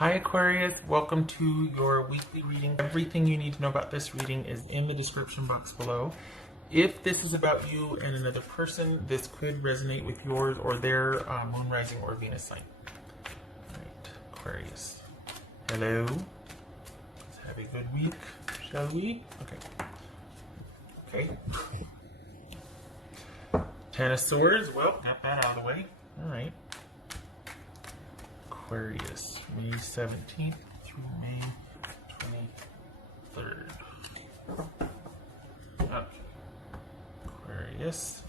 Hi Aquarius, welcome to your weekly reading. Everything you need to know about this reading is in the description box below. If this is about you and another person, this could resonate with yours or their moon, rising, or Venus sign. Alright, Aquarius. Hello. Let's have a good week, shall we? Okay. Ten of Swords. Well, got that out of the way. Alright. Aquarius, May 17th through May 23rd. Okay. Aquarius.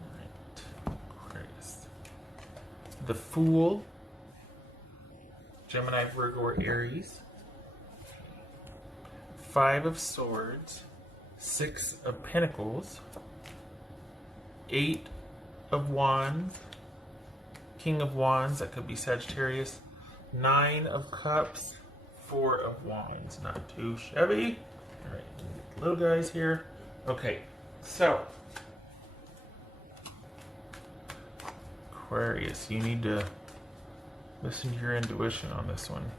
Alright. Aquarius. The Fool. Gemini, Virgo, or Aries. Five of Swords. Six of Pentacles. Eight of Wands. King of Wands, that could be Sagittarius. Nine of Cups. Four of Wands, not too shabby. All right, little guys here. Okay, so Aquarius, you need to listen to your intuition on this one.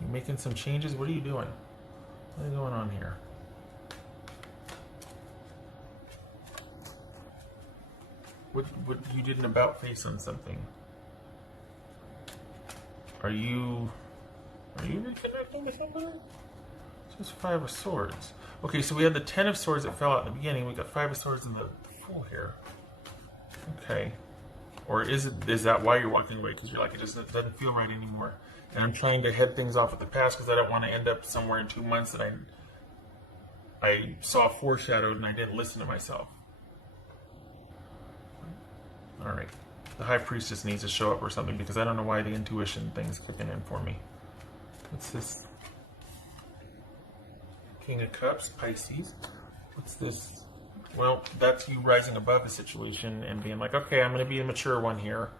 You making some changes? What are you doing? What is going on here? What you did an about face on something? Are you reconnecting with somebody? It's just Five of Swords. Okay, so we had the Ten of Swords that fell out in the beginning. We got Five of Swords and the Fool here. Okay, or is that why you're walking away? Because you're like, it doesn't feel right anymore. And I'm trying to head things off at the past because I don't want to end up somewhere in 2 months that I saw foreshadowed and I didn't listen to myself. Alright, the High Priestess needs to show up or something because I don't know why the intuition thing's kicking in for me. What's this? King of Cups, Pisces. What's this? Well, that's you rising above the situation and being like, okay, I'm going to be a mature one here.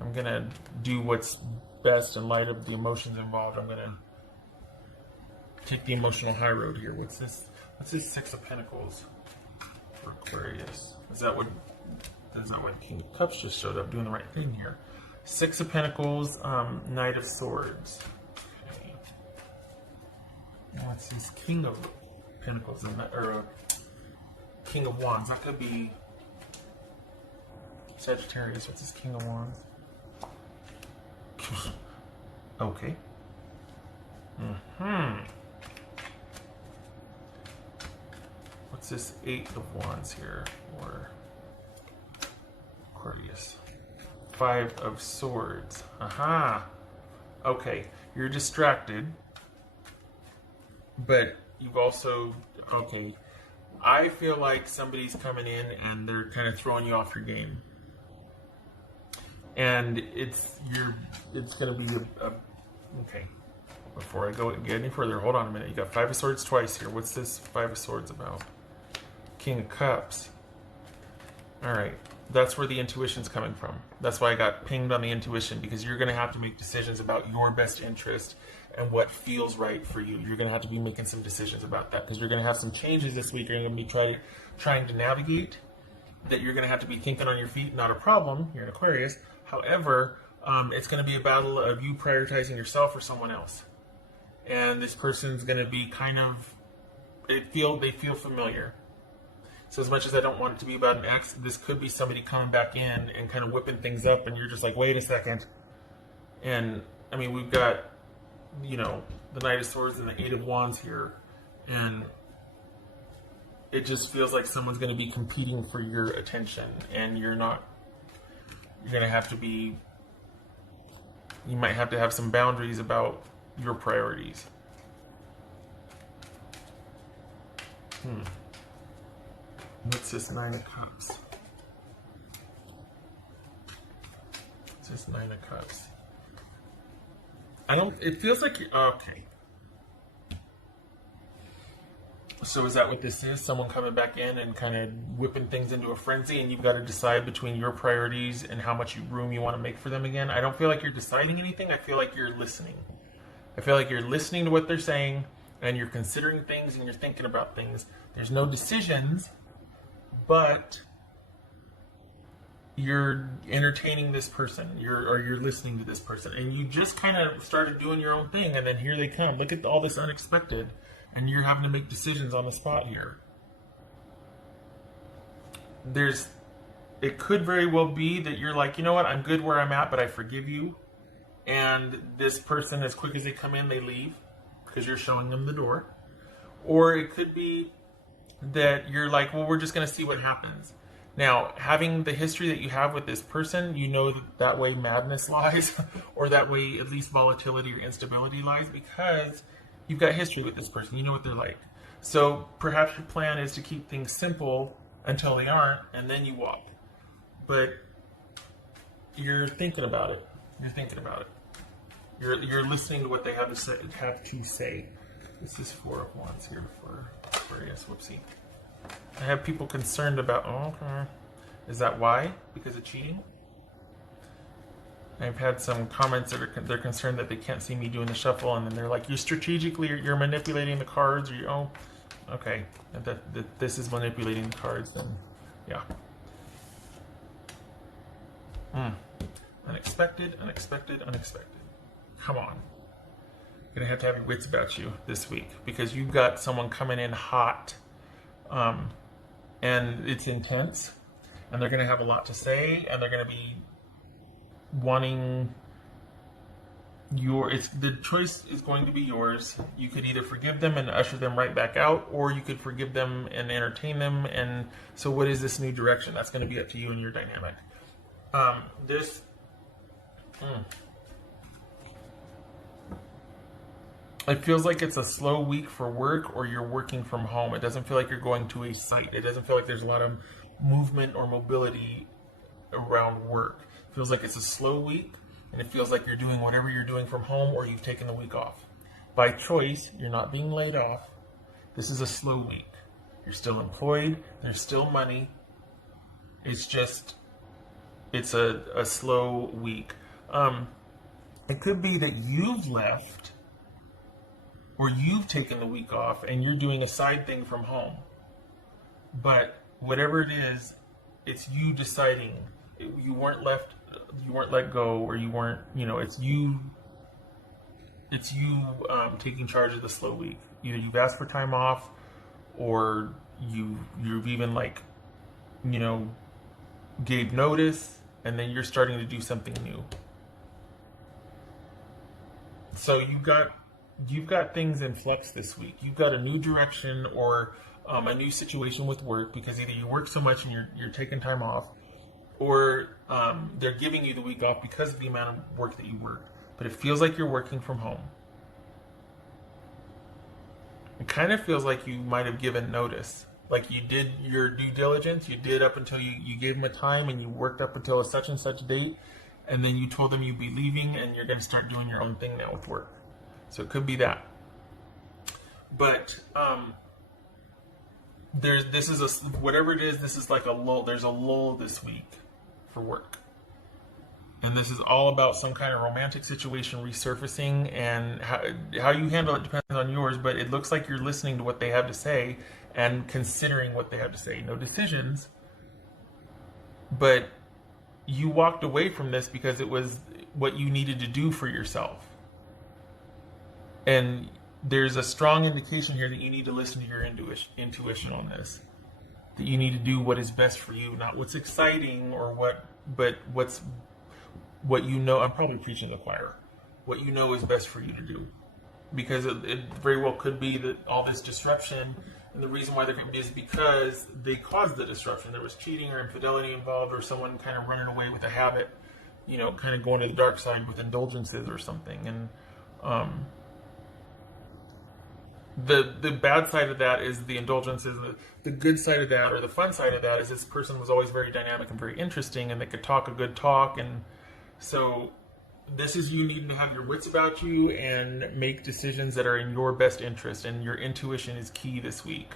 I'm going to do what's best in light of the emotions involved. I'm going to take the emotional high road here. What's this? What's this Six of Pentacles for Aquarius? Is that what King of Cups just showed up doing the right thing here? Six of Pentacles, Knight of Swords. Okay. What's this King of Pentacles or King of Wands? That could be Sagittarius. What's this King of Wands? Okay. What's this Eight of Wands here for Aquarius? Five of Swords. Aha. Okay, you're distracted, but you've also, okay, I feel like somebody's coming in and they're kind of throwing you off your game. And it's going to be okay. Before I get any further, hold on a minute. You got Five of Swords twice here. What's this Five of Swords about? King of Cups. All right. That's where the intuition's coming from. That's why I got pinged on the intuition, because you're going to have to make decisions about your best interest and what feels right for you. You're going to have to be making some decisions about that because you're going to have some changes this week. You're going to be trying to navigate that. You're going to have to be thinking on your feet. Not a problem. You're an Aquarius. However, it's going to be a battle of you prioritizing yourself or someone else. And this person's going to be kind of, they feel familiar. So as much as I don't want it to be about an ex, this could be somebody coming back in and kind of whipping things up, and you're just like, wait a second. And, I mean, we've got, you know, the Knight of Swords and the Eight of Wands here, and it just feels like someone's going to be competing for your attention, and you're not, you're going to have to be, you might have to have some boundaries about your priorities. What's this Nine of Cups? What's this Nine of Cups? It feels like okay. So is that what this is? Someone coming back in and kind of whipping things into a frenzy, and you've got to decide between your priorities and how much room you want to make for them again? I don't feel like you're deciding anything. I feel like you're listening. I feel like you're listening to what they're saying, and you're considering things, and you're thinking about things. There's no decisions. But you're entertaining this person, you're listening to this person, and you just kind of started doing your own thing, and then here they come. Look at all this unexpected, and you're having to make decisions on the spot here. It could very well be that you're like, you know what, I'm good where I'm at, but I forgive you. And this person, as quick as they come in, they leave because you're showing them the door. Or it could be that you're like, well, we're just going to see what happens. Now, having the history that you have with this person, you know that way madness lies, or that way at least volatility or instability lies, because you've got history with this person. You know what they're like. So perhaps your plan is to keep things simple until they aren't, and then you walk. But you're thinking about it. You're thinking about it. You're listening to what they have to say. This is 4 of Wands here for Aquarius. Whoopsie. I have people concerned about. Oh, okay. Is that why? Because of cheating? I've had some comments that they're concerned that they can't see me doing the shuffle, and then they're like, you're manipulating the cards, or oh, okay. That this is manipulating the cards, then yeah. Unexpected, unexpected, unexpected. Come on. You're going to have your wits about you this week, because you've got someone coming in hot, and it's intense, and they're going to have a lot to say, and they're going to be wanting the choice is going to be yours. You could either forgive them and usher them right back out, or you could forgive them and entertain them. And so what is this new direction? That's going to be up to you and your dynamic. It feels like it's a slow week for work, or you're working from home. It doesn't feel like you're going to a site. It doesn't feel like there's a lot of movement or mobility around work. It feels like it's a slow week, and it feels like you're doing whatever you're doing from home, or you've taken the week off. By choice, you're not being laid off. This is a slow week. You're still employed. There's still money. It's just, it's a slow week. It could be that you've left, or you've taken the week off, and you're doing a side thing from home. But whatever it is, it's you deciding. You weren't let go, or you weren't, it's you taking charge of the slow week. Either you've asked for time off, or you've even gave notice, and then you're starting to do something new. So you've got things in flux this week. You've got a new direction, or a new situation with work, because either you work so much and you're taking time off, or they're giving you the week off because of the amount of work that you work. But it feels like you're working from home. It kind of feels like you might have given notice. Like you did your due diligence. You did up until you gave them a time, and you worked up until a such and such date. And then you told them you'd be leaving, and you're going to start doing your own thing now with work. So it could be that. But whatever it is, this is like a lull. There's a lull this week for work. And this is all about some kind of romantic situation resurfacing, and how you handle it depends on yours, but it looks like you're listening to what they have to say and considering what they have to say. No decisions, but you walked away from this because it was what you needed to do for yourself. And there's a strong indication here that you need to listen to your intuition on this. That you need to do what is best for you, not what's exciting or but what you know. I'm probably preaching to the choir. What you know is best for you to do. Because it very well could be that all this disruption, and the reason why there could be is because they caused the disruption. There was cheating or infidelity involved, or someone kind of running away with a habit, kind of going to the dark side with indulgences or something. And the bad side of that is the indulgences. The good side of that, or the fun side of that, is this person was always very dynamic and very interesting, and they could talk a good talk. And so this is you needing to have your wits about you and make decisions that are in your best interest, and your intuition is key this week.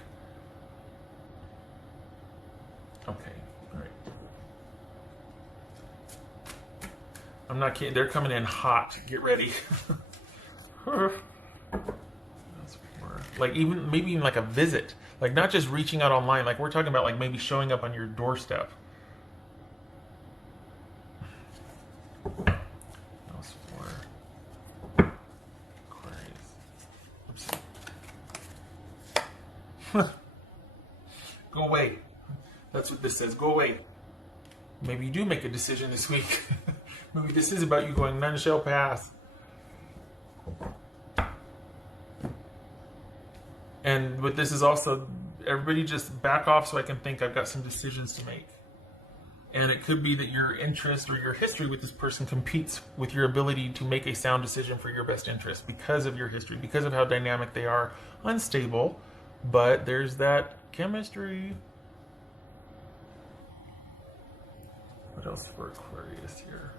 Okay, all right. I'm not kidding. They're coming in hot. Get ready. Like maybe even like a visit, like not just reaching out online. Like we're talking about like maybe showing up on your doorstep. Else for Aquarius. Oops. Go away. That's what this says. Go away. Maybe you do make a decision this week. Maybe this is about you going, none shall pass. And but this is also, everybody just back off so I can think. I've got some decisions to make. And it could be that your interest or your history with this person competes with your ability to make a sound decision for your best interest because of your history, because of how dynamic they are, unstable, but there's that chemistry. What else for Aquarius here?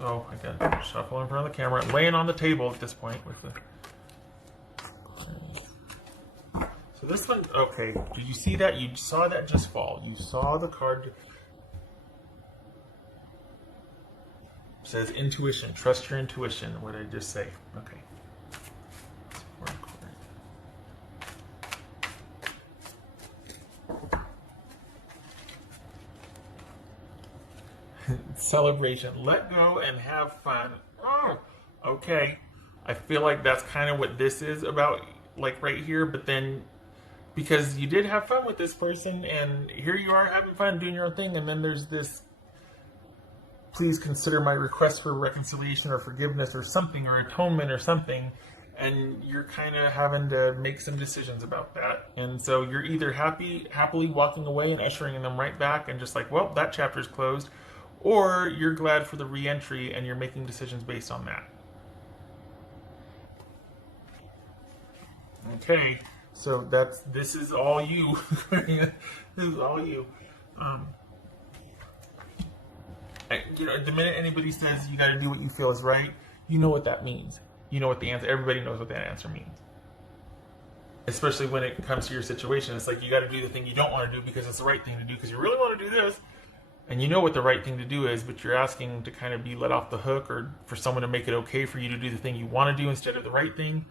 Oh, I got shuffle in front of the camera, laying on the table at this point with the. So this one, okay. Did you see that? You saw that just fall. You saw the card. It says intuition. Trust your intuition. What did I just say? Okay. Celebration. Let go and have fun. Oh, okay. I feel like that's kind of what this is about, like right here, but then because you did have fun with this person and here you are having fun doing your own thing, and then there's this, please consider my request for reconciliation or forgiveness or something, or atonement or something, and you're kind of having to make some decisions about that. And so you're either happily walking away and ushering them right back and just like, well, that chapter's closed, or you're glad for the re-entry and you're making decisions based on that. Okay, so this is all you. This is all you. You know, the minute anybody says you got to do what you feel is right, you know what that means. You know what the answer. Everybody knows what that answer means. Especially when it comes to your situation, it's like you got to do the thing you don't want to do because it's the right thing to do because you really want to do this. And you know what the right thing to do is, but you're asking to kind of be let off the hook, or for someone to make it okay for you to do the thing you want to do instead of the right thing,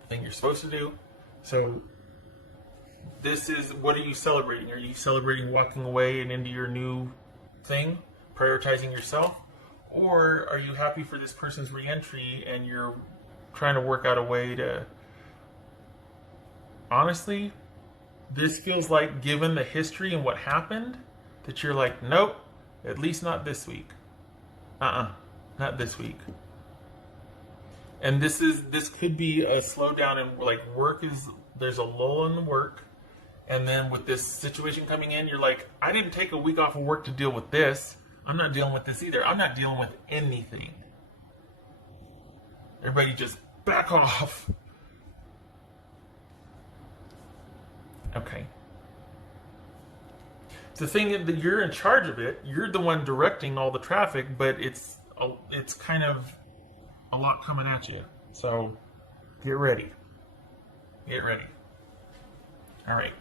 the thing you're supposed to do. So this is, what are you celebrating? Are you celebrating walking away and into your new thing, prioritizing yourself? Or are you happy for this person's re-entry and you're trying to work out a way to... Honestly, this feels like, given the history and what happened, that you're like, nope, at least not this week. Not this week. And this could be a slowdown in, like, there's a lull in the work. And then with this situation coming in, you're like, I didn't take a week off of work to deal with this. I'm not dealing with this either. I'm not dealing with anything. Everybody just back off. Okay. The thing is that you're in charge of it. You're the one directing all the traffic, but it's kind of a lot coming at you. So get ready. Get ready. All right.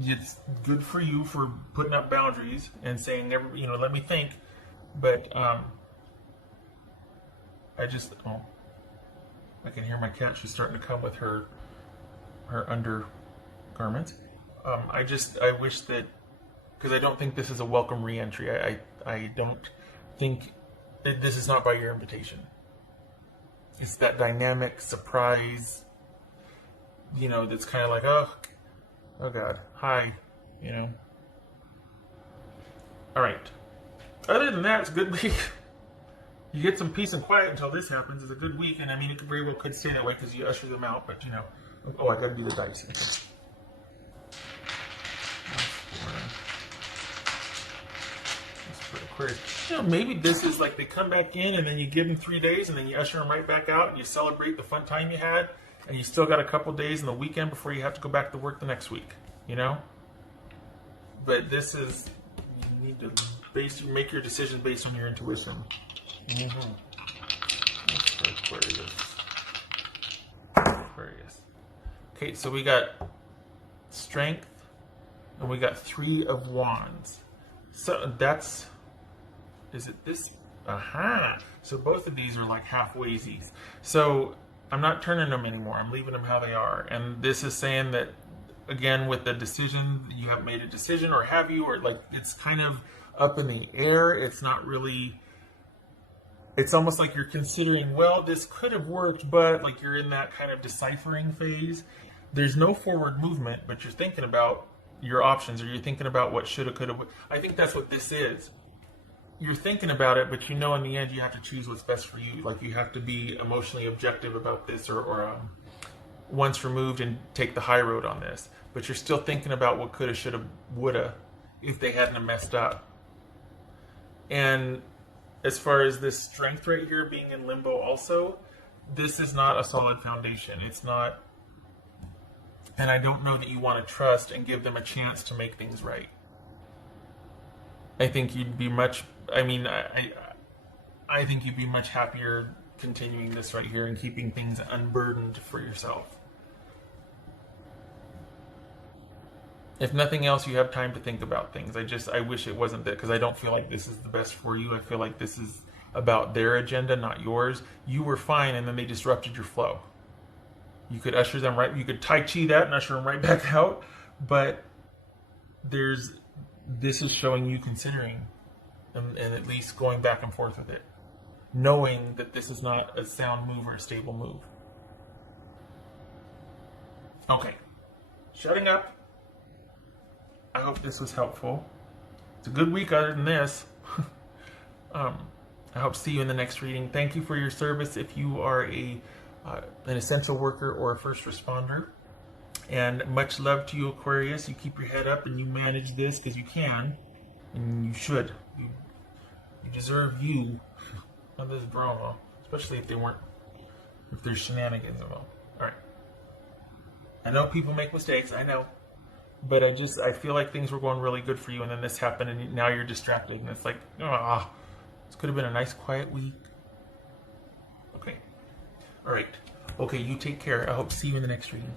It's good for you for putting up boundaries and saying, let me think. But I can hear my cat. She's starting to come with her undergarments. I wish that, because I don't think this is a welcome re-entry. I don't think that this is not by your invitation. It's that dynamic surprise, that's kind of like, oh God, hi, All right. Other than that, it's a good week. You get some peace and quiet until this happens. It's a good week, and I mean, it very well could stay that way because you usher them out, but oh, I gotta do the dice. Okay. Aquarius. Maybe this is like they come back in and then you give them 3 days and then you usher them right back out and you celebrate the fun time you had, and you still got a couple days in the weekend before you have to go back to work the next week, But this is, you need to make your decision based on your intuition. Aquarius. Okay, so we got Strength and we got 3 of Wands. So is it this? So both of these are like halfwaysies. So I'm not turning them anymore. I'm leaving them how they are. And this is saying that again, with the decision, you haven't made a decision, or have you, or like it's kind of up in the air. It's not really, it's almost like you're considering, well, this could have worked, but like you're in that kind of deciphering phase. There's no forward movement, but you're thinking about your options, or you're thinking about what shoulda, coulda. I think that's what this is. You're thinking about it, but you know in the end you have to choose what's best for you. Like you have to be emotionally objective about this, or once removed and take the high road on this. But you're still thinking about what coulda, shoulda, woulda if they hadn't have messed up. And as far as this strength right here being in limbo also, this is not a solid foundation. It's not, and I don't know that you want to trust and give them a chance to make things right. I think you'd be much, I mean, I think you'd be much happier continuing this right here and keeping things unburdened for yourself. If nothing else, you have time to think about things. I wish it wasn't that, because I don't feel like this is the best for you. I feel like this is about their agenda, not yours. You were fine, and then they disrupted your flow. You could usher them right, you could Tai Chi that and usher them right back out, but this is showing you considering and at least going back and forth with it, knowing that this is not a sound move or a stable move. Okay, shutting up. I hope this was helpful. It's a good week other than this. I hope to see you in the next reading. Thank you for your service if you are an essential worker or a first responder. And much love to you, Aquarius. You keep your head up and you manage this because you can. And you should. You deserve you on this drama. Especially if there's shenanigans involved. Alright. I know people make mistakes, I know. But I feel like things were going really good for you, and then this happened, and now you're distracted, and it's like, this could have been a nice, quiet week. Okay. Alright. Okay, you take care. I hope to see you in the next reading.